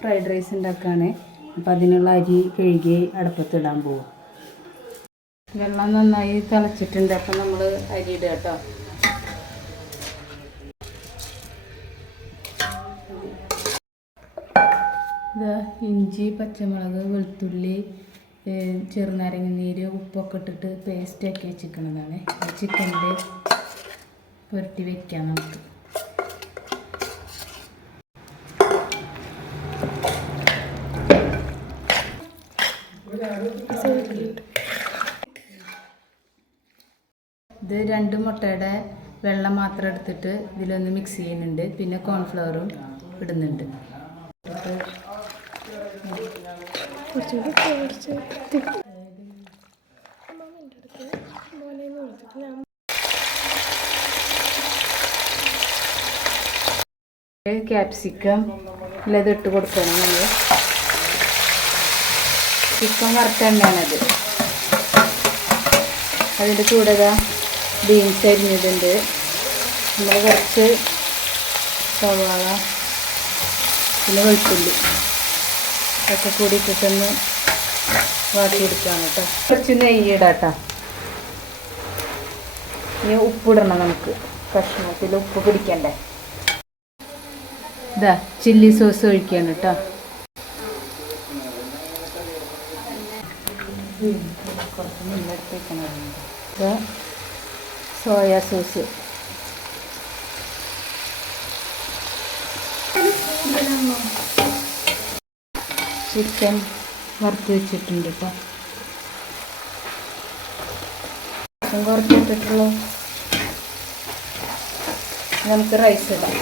Fried rice ഉണ്ടാക്കുകയാണ്. അപ്പോൾ അതിനുള്ള അരി കഴുകി അടുപ്പത്തിടാൻ പോകും. വെള്ളം നന്നായി തിളച്ചിട്ടുണ്ട്. അപ്പം നമ്മൾ അരി ഇടുക കേട്ടോ. ഇത് ഇഞ്ചി, പച്ചമുളക്, വെളുത്തുള്ളി, ചെറുനാരങ്ങ നീര്, ഉപ്പൊക്കെ ഇട്ടിട്ട് പേസ്റ്റാക്കി വെച്ചിരിക്കുന്നതാണ്. ചിക്കനിൽ പുരട്ടി വയ്ക്കാം നമുക്ക്. ഇത് 2 മുട്ടയുടെ വെള്ളം മാത്രം എടുത്തിട്ട് ഇതിലൊന്ന് മിക്സ് ചെയ്യുന്നുണ്ട്. പിന്നെ കോൺഫ്ലവറും ഇടുന്നുണ്ട്. ക്യാപ്സിക്കം ഇത് ഇട്ട് കൊടുക്കണം. നമ്മൾ ചിക്കൻ വറുത്ത എണ്ണയാണത്. അതിൻ്റെ കൂടെ ബീൻസ് അരിഞ്ഞതുണ്ട്. നമ്മൾ കുറച്ച് സവാള, പിന്നെ വെളുത്തുള്ളി ഒക്കെ കൂടി ഇട്ടിട്ടൊന്ന് വാട്ടിയെടുക്കുകയാണ് കേട്ടോ. കുറച്ച് നെയ്യ് ഇടാം കേട്ടോ. ഇനി ഉപ്പിടണം നമുക്ക്. കഷ്ണത്തിൽ ഉപ്പ് പിടിക്കണ്ടേ. ഇതാ ചില്ലി സോസ് ഒഴിക്കുകയാണ് കേട്ടോ. കുറച്ച് മുന്നെടുത്ത് വയ്ക്കണം. സോയാ സോസ്, ചിക്കൻ വറുത്ത് വെച്ചിട്ടുണ്ട് കേട്ടോ. ചിക്കൻ കുറച്ചിട്ടുള്ളൂ. നമുക്ക് റൈസ് ഇടാം.